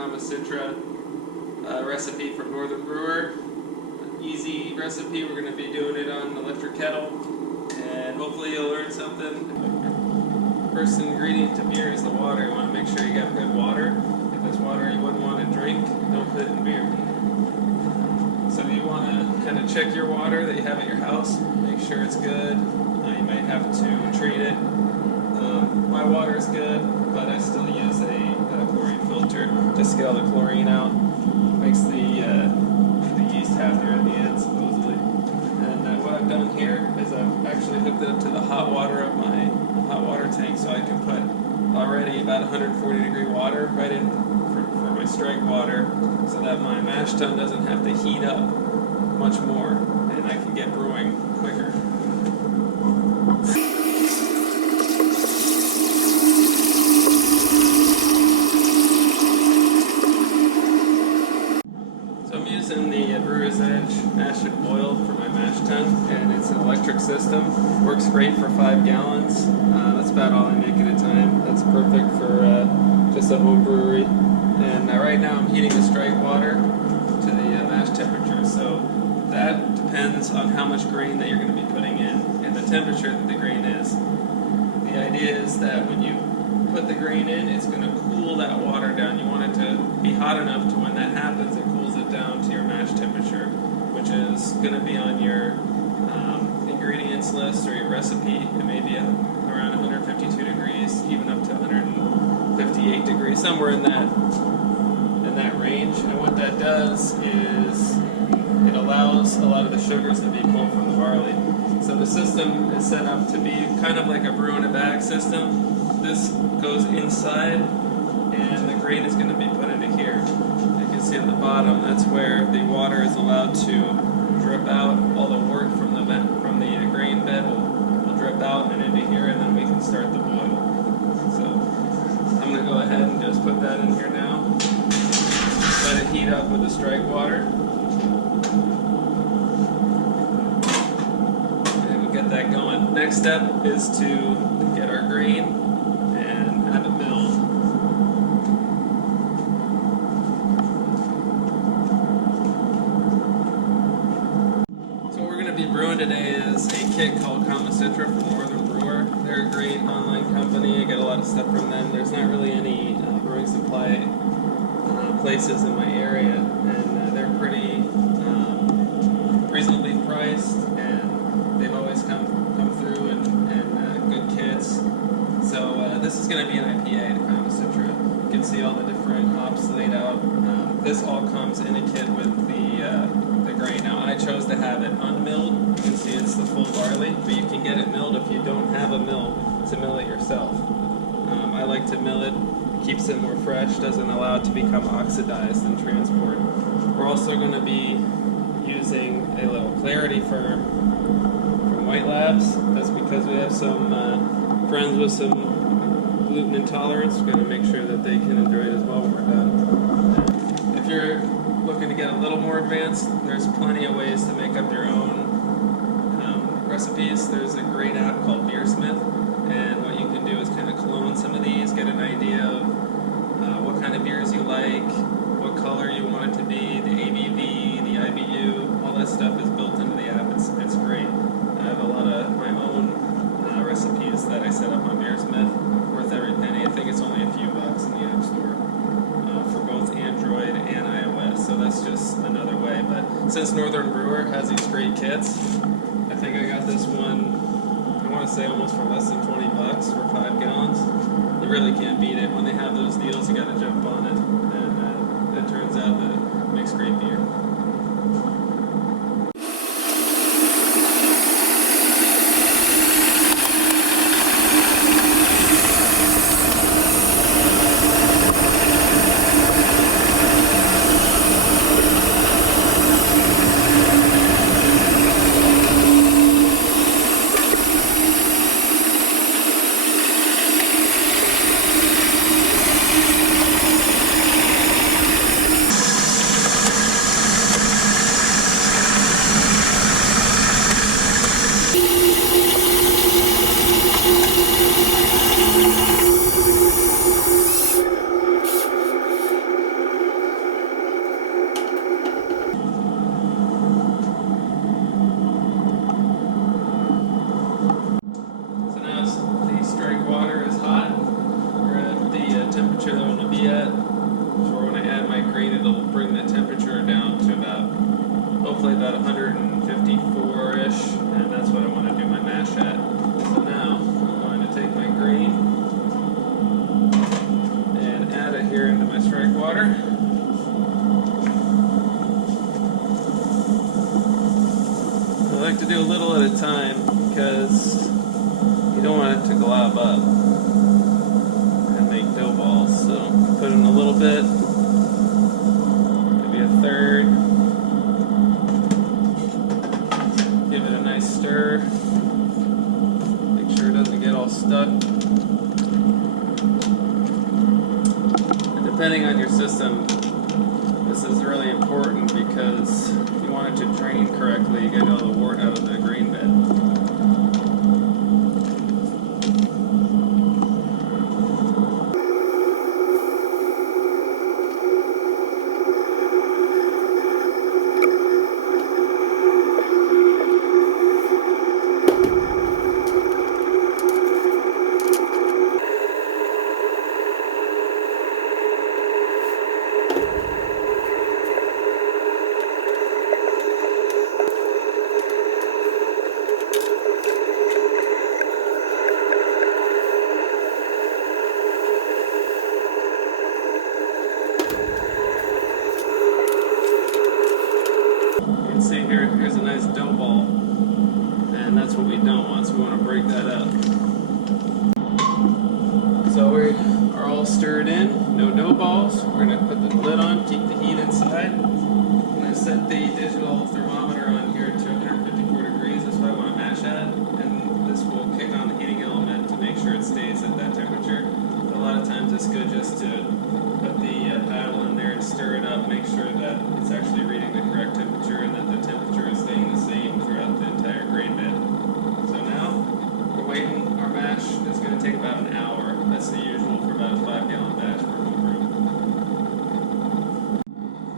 Kama Citra recipe from Northern Brewer. Easy recipe. We're going to be doing it on an electric kettle, and hopefully you'll learn something. First ingredient to beer is the water. You want to make sure you got good water. If it's water you wouldn't want to drink, don't put it in beer. So you want to kind of check your water that you have at your house, make sure it's good. You might have to treat it. My water is good, but I still use a chlorine filter just to get all the chlorine out. Makes the yeast happier at the end, supposedly. And what I've done here is I've actually hooked it up to the hot water of my hot water tank, so I can put already about 140 degree water right in for my strike water, so that my mash tun doesn't have to heat up much more, and I can get brewing quicker. So I'm using the Brewer's Edge mash and boil for my mash tun, and it's an electric system. Works great for 5 gallons. That's about all I make at a time. That's perfect for just a home brewery. And right now I'm heating the strike water to the mash temperature, so that depends on how much grain that you're going to be putting in and the temperature that the grain is. The idea is that when you put the grain in, it's going to cool that water down. You want it to be hot enough to when that happens, it cools it down to your mash temperature, which is going to be on your ingredients list or your recipe. It may be around 152 degrees, even up to 158 degrees, somewhere in that range. And what that does is it allows a lot of the sugars to be pulled from the barley. So the system is set up to be kind of like a brew in a bag system. This goes inside, and the grain is going to be put into here. You can see at the bottom, that's where the water is allowed to drip out. All the work from the grain bed will drip out and into here, and then we can start the boil. So I'm going to go ahead and just put that in here now. Let it heat up with the strike water. And we'll get that going. Next step is to get our grain and have it milled. So what we're going to be brewing today is a kit called Kama Citra from Northern Brewer. They're a great online company. I get a lot of stuff from them. There's not really any brewing supply places in my area, and they're pretty reasonably priced, and they've always come through and good kits. So this is going to be an IPA, the Kama Citra. You can see all the different hops laid out. This all comes in a kit with the grain. Now I chose to have it unmilled. You can see it's the full barley, but you can get it milled if you don't have a mill to mill it yourself. I like to mill it. Keeps it more fresh, doesn't allow it to become oxidized in transport. We're also going to be using a little clarity firm from White Labs. That's because we have some friends with some gluten intolerance. We're going to make sure that they can enjoy it as well when we're done. If you're looking to get a little more advanced, there's plenty of ways to make up your own recipes. There's a great app called Beersmith, and what you can do is kind of clone some of these, get an idea of what kind of beers you like, what color you want it to be, the ABV, the IBU, all that stuff is built into the app. It's great. I have a lot of my own recipes that I set up on Beersmith, worth every penny. I think it's only a few bucks in the App Store for both Android and iOS, so that's just another way. But since Northern Brewer has these great kits, I think I got this one, I want to say almost for less than 20 bucks for 5 gallons. You really can't beat it. When they have those deals, you got to jump on it, and it turns out that it makes great beer. like to do a little at a time because you don't want it to glob up and make dough balls. So put in a little bit, maybe a third. Give it a nice stir. Make sure it doesn't get all stuck. And depending on your system, this is really important because you want it to drain correctly. You get all the wort out of the grain bed. See here's a nice dough ball, and that's what we don't want, so we want to break that up. So we are all stirred in, no dough balls. We're going to put the lid on, keep the heat inside. I'm going to set the digital thermometer on here to 154 degrees, that's what I want to mash at, and this will kick on the heating element to make sure it stays at that temperature. A lot of times it's good just to put the paddle in there and stir it up, make sure that it's actually reading the correct temperature and that the temperature is staying the same throughout the entire grain bed. So now we're waiting. Our mash is going to take about an hour. That's the usual for about a 5-gallon batch for home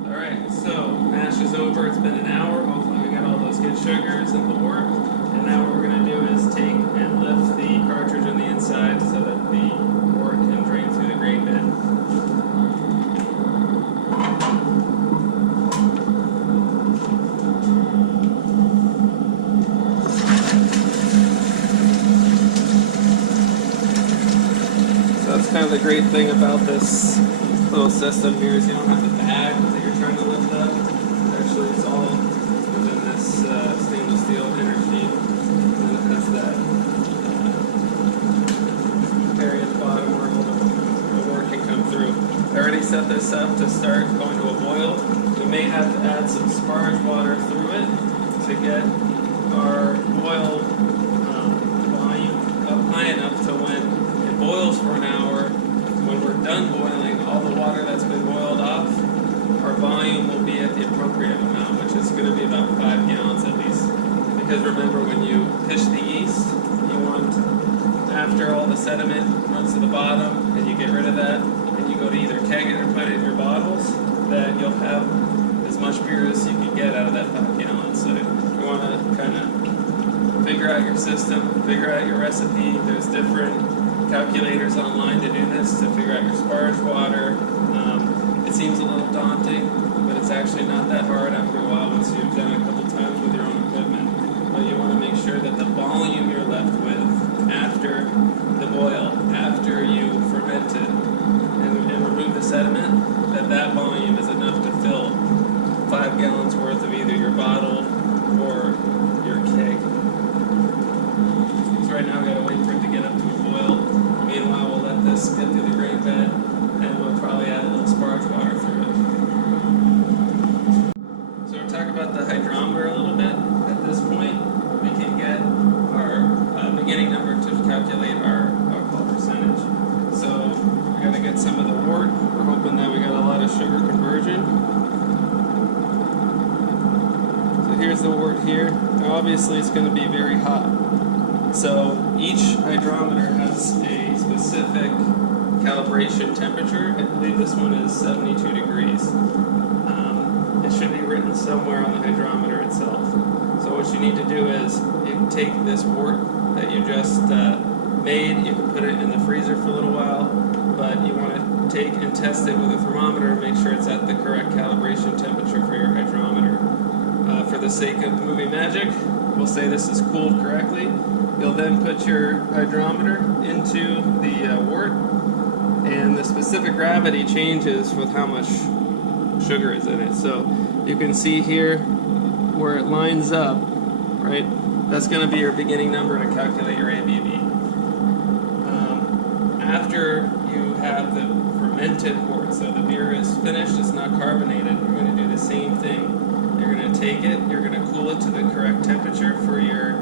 brew. Alright, so mash is over. It's been an hour. Hopefully we got all those good sugars and the wort. And now what we're going to do is take and lift the cartridge on the inside so that the wort can drain through the grain bed. That's kind of the great thing about this little system here is you don't have the bag that you're trying to lift up. Actually, it's all within this stainless steel inner sheet, and it has that area at the bottom where all the wort can come through. I already set this up to start going to a boil. We may have to add some sparge water through it to get our boil volume up high enough to when boils for an hour. When we're done boiling, all the water that's been boiled off, our volume will be at the appropriate amount, which is going to be about 5 gallons at least. Because remember, when you pitch the yeast, you want, after all the sediment runs to the bottom and you get rid of that, and you go to either keg it or put it in your bottles, that you'll have as much beer as you can get out of that 5 gallons. So you want to kind of figure out your system, figure out your recipe. There's different calculators online to do this, to figure out your sparge water. It seems a little daunting, but it's actually not that hard after a while once you've done it a couple times with your own equipment. But you want to make sure that the volume you're left with after the boil, after you ferment it and remove the sediment, that volume is enough to fill 5 gallons worth of either your bottle or your keg. So right now we gotta wait for it to get up to a boil. Meanwhile, we'll let this get through the grain bed, and we'll probably add a little sparge water through it. So we'll talk about the hydrometer a little bit. At this point, we can get our beginning number to calculate our alcohol percentage. So we gotta get some of the wort. We're hoping that we got a lot of sugar conversion. So here's the wort here. Now obviously it's going to be very hot. So each hydrometer has a specific calibration temperature. I believe this one is 72 degrees. It should be written somewhere on the hydrometer itself. So what you need to do is you can take this wort that you just made, you can put it in the freezer for a little while, but you want to take and test it with a thermometer and make sure it's at the correct calibration temperature for your hydrometer. For the sake of movie magic, we'll say this is cooled correctly. You'll then put your hydrometer into the wort, and the specific gravity changes with how much sugar is in it. So you can see here where it lines up right? That's going to be your beginning number to calculate your ABV. After you have the fermented wort, so the beer is finished, it's not carbonated, you're going to do the same thing. You're going to take it, you're going to cool it to the correct temperature for your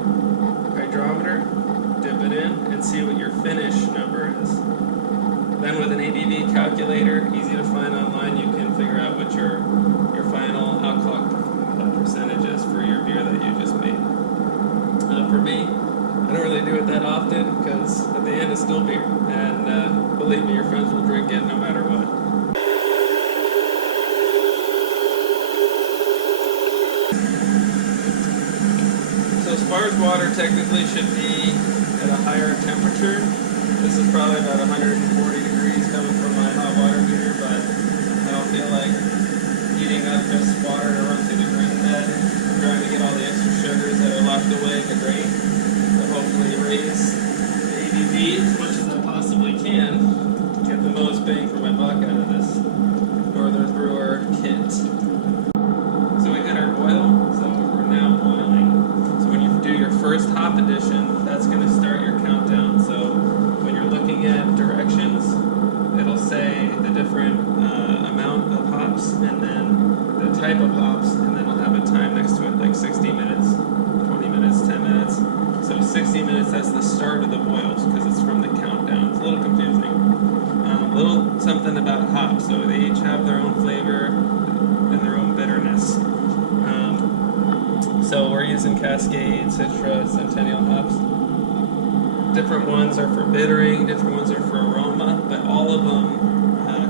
hydrometer, dip it in, and see what your finish number is. Then with an ABV calculator, easy to find online, you can figure out what your final alcohol percentage is for your beer that you just made. For me, I don't really do it that often because at the end it's still beer, and believe me, your friends will drink it no matter what. So sparge water technically should be at a higher temperature. This is probably about 140 degrees coming from my hot water heater, but I don't feel like heating up just water to run through the grain bed. I'm trying to get all the extra sugars that are locked away in the grain to hopefully raise the ABV as much as I possibly can to get the most bang for my buck out of this Northern Brewer kit. So we hit our boil, so we're now boiling. So when you do your first hop addition, that's going to start your countdown. So when you're looking at directions, it'll say the different amount of hops and then the type of hops, and then it'll have a time next to it, like 60 minutes, 20 minutes, 10 minutes. So 60 minutes, that's the start of the boils because it's from the countdown. It's a little confusing. Little something about hops. So they each have their own flavor and their own bitterness. So we're using Cascade, Citra, Centennial hops. Different ones are for bittering, different ones are for aroma, but all of them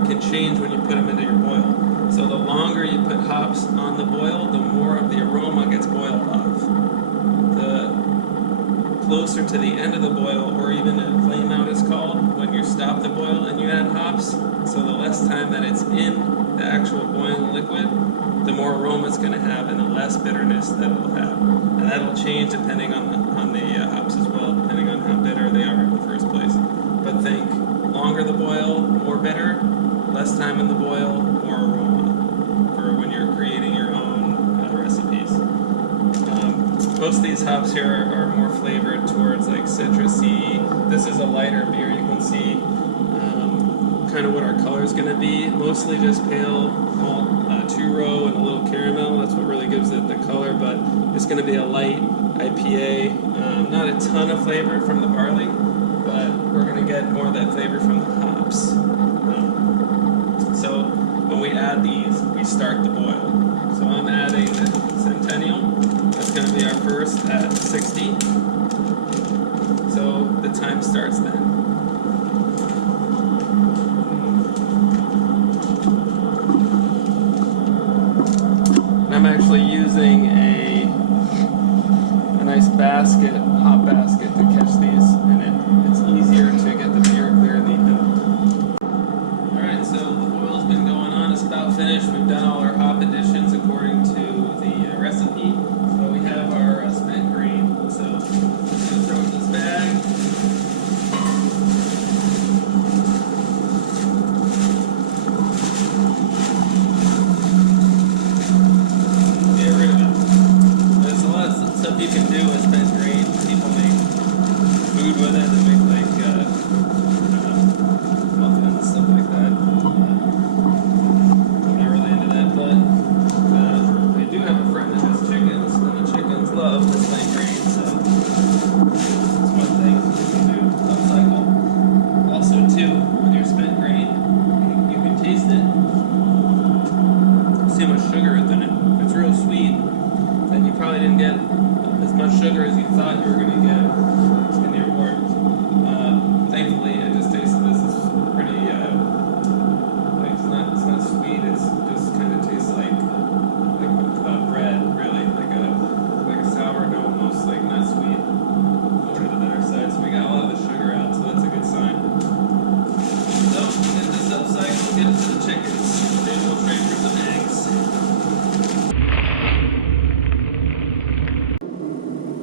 can change when you put them into your boil. So the longer you put hops on the boil, the more of the aroma gets boiled off. The closer to the end of the boil, or even a flame out it's called, when you stop the boil and you add hops, so the less time that it's in the actual boiling liquid, the more aroma it's going to have and the less bitterness that it will have. And that'll change depending on the hops as well, depending on how bitter they are in the first place. But think, longer the boil, more bitter, less time in the boil, more aroma, for when you're creating your own recipes. Most of these hops here are more flavored towards like citrusy. This is a lighter beer. You can see kind of what our color is going to be. Mostly just pale malt, two-row, and a little caramel. That's what really gives it the color, but it's going to be a light IPA. Not a ton of flavor from the barley, but we're going to get more of that flavor from the hops. So when we add these, we start the boil. So I'm adding the Centennial. That's going to be our first at 60. So the time starts then. I'm actually using a nice basket, hop basket, to catch these, and it's easier to get the beer clear in the end. Alright, so the boil's been going on, it's about finished. We've done all our hop additions according to the recipe. So we have our spent grain. So I'm just going to throw in this bag. You can do with spent grain. People make food with it. They make like muffins and stuff like that. I'm not really into that, but I do have a friend that has chickens, and the chickens love the spent grain, so it's one thing you can do. Upcycle. Also, too, with your spent grain, you can taste it. See how much sugar is in it. If it's real sweet, then you probably didn't get as much sugar as you thought you were going to get in your wort. Thankfully, I just tasted this. It's pretty, like it's not sweet. It's just kind of tastes like bread, really, like a sourdough almost, like not sweet. Over to the bitter side. So we got a lot of the sugar out, so that's a good sign. So get this upcycle, get it to the chickens. Maybe we'll trade for some eggs.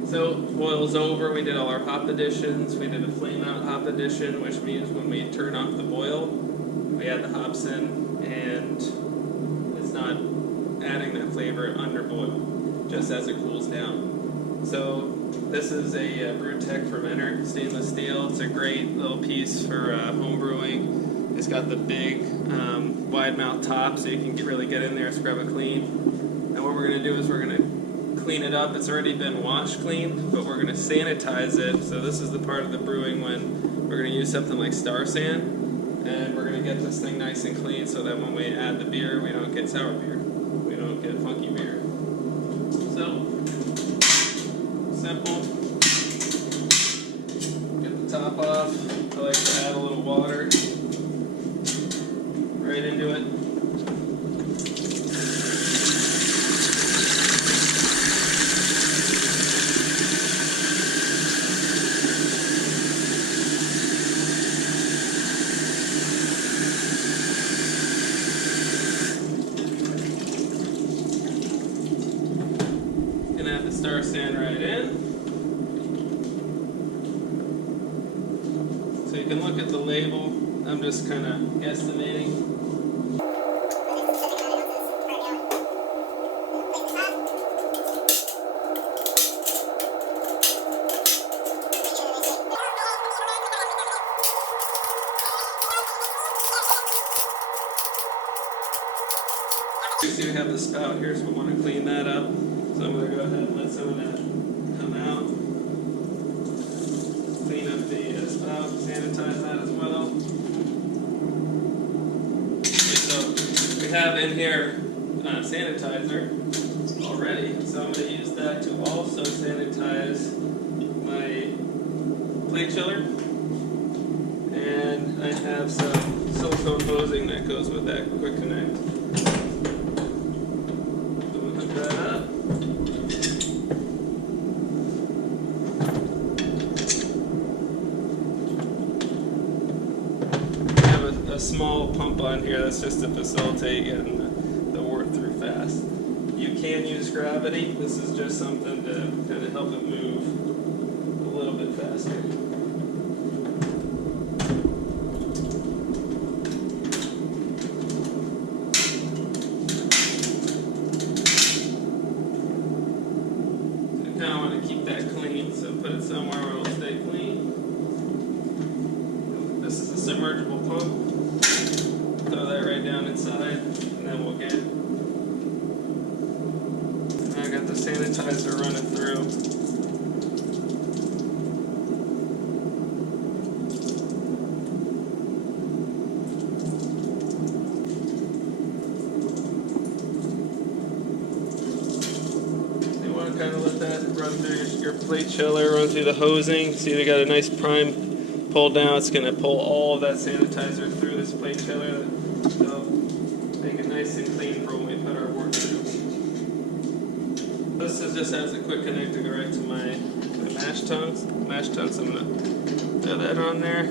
So boil's over, we did all our hop additions, we did a flame out hop addition, which means when we turn off the boil, we add the hops in, and it's not adding that flavor under boil, just as it cools down. So this is a Brew Tech fermenter, stainless steel. It's a great little piece for home brewing. It's got the big wide mouth top so you can really get in there and scrub it clean. And what we're going to do is we're going to clean it up. It's already been washed clean, but we're going to sanitize it. So this is the part of the brewing when we're going to use something like Star San. And we're going to get this thing nice and clean so that when we add the beer, we don't get sour beer. We don't get funky beer. So, simple. Get the top off. I like to add a little water right into it. Add the Star San right in. So you can look at the label. I'm just kind of guesstimating. You see we have the spout here, so we want to clean that up. So I'm going to go ahead and let some of that come out. Clean up the spout, sanitize that as well. Okay, so we have in here sanitizer already, so I'm going to use that to also sanitize my plate chiller. And I have some silicone hosing that goes with that quick connect. That up. I have a small pump on here that's just to facilitate getting the wort through fast. You can use gravity. This is just something to kind of help it move a little bit faster. So put it somewhere where it'll stay clean. This is a submergible pump. Throw that right down inside, and then we'll get. Now I got the sanitizer running through. Kind of let that run through your plate chiller, run through the hosing. See, they got a nice prime pull down. It's going to pull all of that sanitizer through this plate chiller. So make it nice and clean for when we put our wort through. This is just has a quick connect to go right to my mash tuns. Mash tuns, I'm going to throw that on there.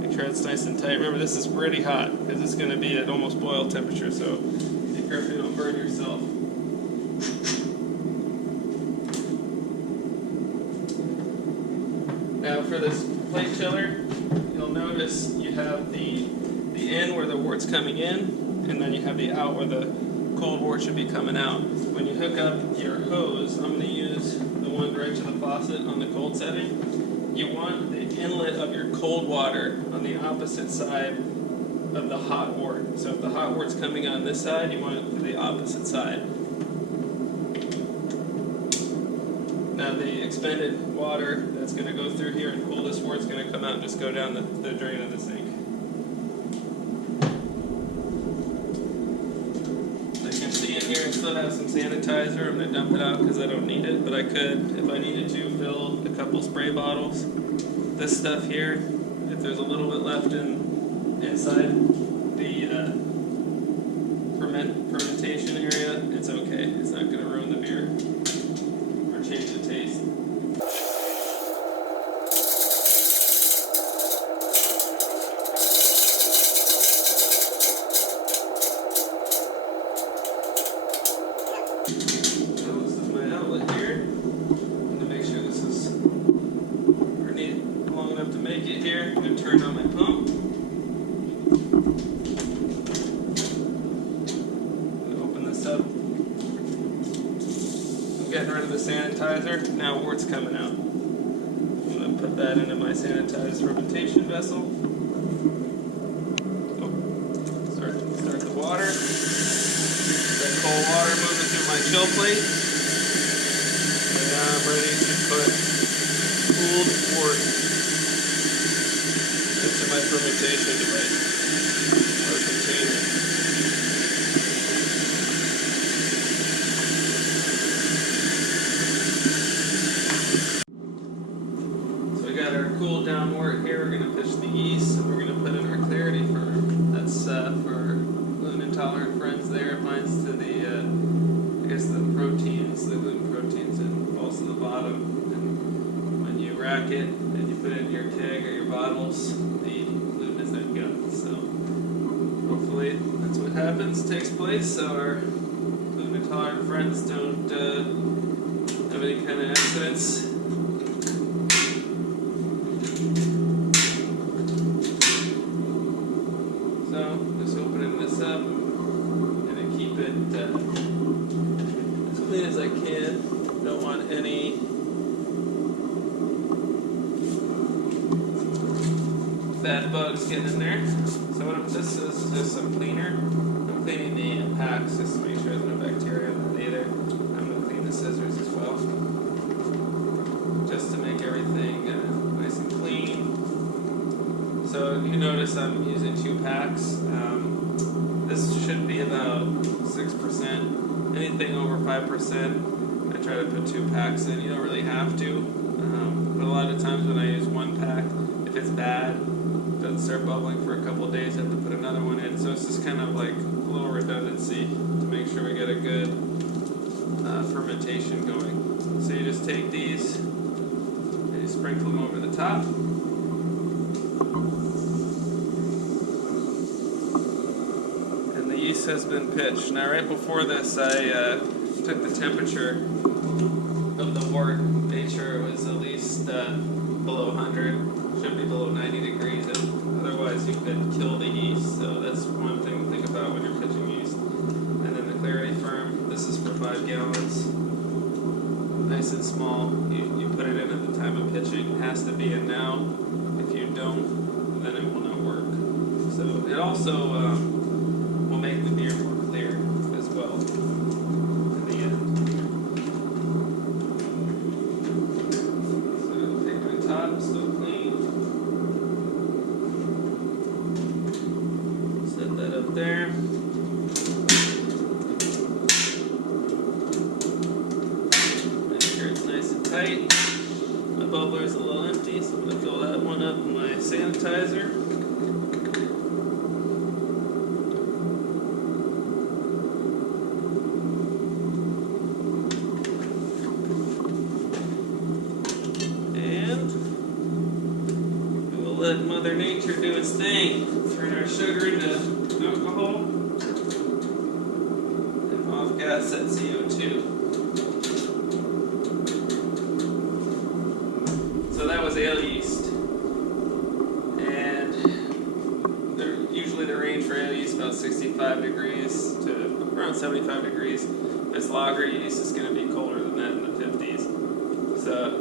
Make sure it's nice and tight. Remember, this is pretty hot because it's going to be at almost boil temperature. So be careful you don't burn yourself. Now for this plate chiller, you'll notice you have the in where the wort's coming in, and then you have the out where the cold wort should be coming out. When you hook up your hose, I'm going to use the one right to the faucet on the cold setting. You want the inlet of your cold water on the opposite side of the hot wort. So if the hot wort's coming on this side, you want it to the opposite side. Now the expended water that's going to go through here and cool this wort is going to come out and just go down the drain of the sink. So you can see in here I still have some sanitizer. I'm going to dump it out because I don't need it, but I could, if I needed to, fill a couple spray bottles. This stuff here, if there's a little bit left inside the fermentation area, it's okay. It's not going to ruin the beer or change the taste. So this is my outlet here. I'm going to make sure this is long enough to make it here. I'm going to turn on my pump. Open this up getting rid of the sanitizer. Now wort's coming out. I'm going to put that into my sanitized fermentation vessel. Oh, start the water. That cold water moving through my chill plate. And now I'm ready to put cooled wort into my fermentation device or container. Cooled down wort here. We're going to pitch the yeast, and we're going to put in our clarity firm. That's for gluten intolerant friends there. It binds to the, I guess the proteins, the gluten proteins, and falls to the bottom. And when you rack it and you put it in your keg or your bottles, the gluten is then gone. So hopefully that's what happens, takes place, so our gluten intolerant friends don't have any kind of accidents. Just opening this up, and keep it as clean as I can. Don't want any bad bugs getting in there. So what this is just some cleaner. I'm cleaning the packs just to make sure there's no bacteria in that either. I'm going to clean the scissors as well, just to make everything nice and clean. So you notice I'm using 2 packs. This should be about 6%. Anything over 5%, I try to put 2 packs in. You don't really have to, but a lot of times when I use 1 pack, if it's bad, it doesn't start bubbling for a couple of days, I have to put another one in. So it's just kind of like a little redundancy to make sure we get a good fermentation going. So you just take these and you sprinkle them over the top. Yeast has been pitched. Now right before this I took the temperature of the wort, made sure it was at least below 100, should be below 90 degrees, and otherwise you could kill the yeast, so that's one thing to think about when you're pitching yeast. And then the clarity firm, this is for 5 gallons, nice and small. You put it in at the time of pitching, it has to be in now. If you don't, then it will not work. So it also will make the beer more clear as well in the end. So take my top, still clean. Set that up there. Make sure it's nice and tight. My bubbler is a little empty, so I'm going to fill that one up in my sanitizer. Let Mother Nature do its thing. Turn our sugar into alcohol and off-gas that CO2. So that was ale yeast. And usually the range for ale yeast is about 65 degrees to around 75 degrees. This lager yeast is going to be colder than that in the 50s. So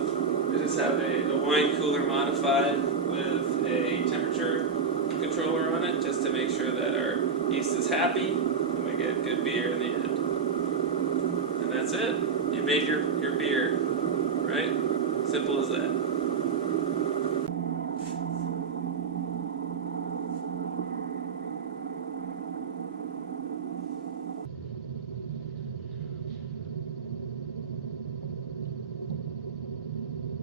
we just have a wine cooler modified with a temperature controller on it, just to make sure that our yeast is happy and we get good beer in the end. And that's it. You made your beer, right? Simple as that.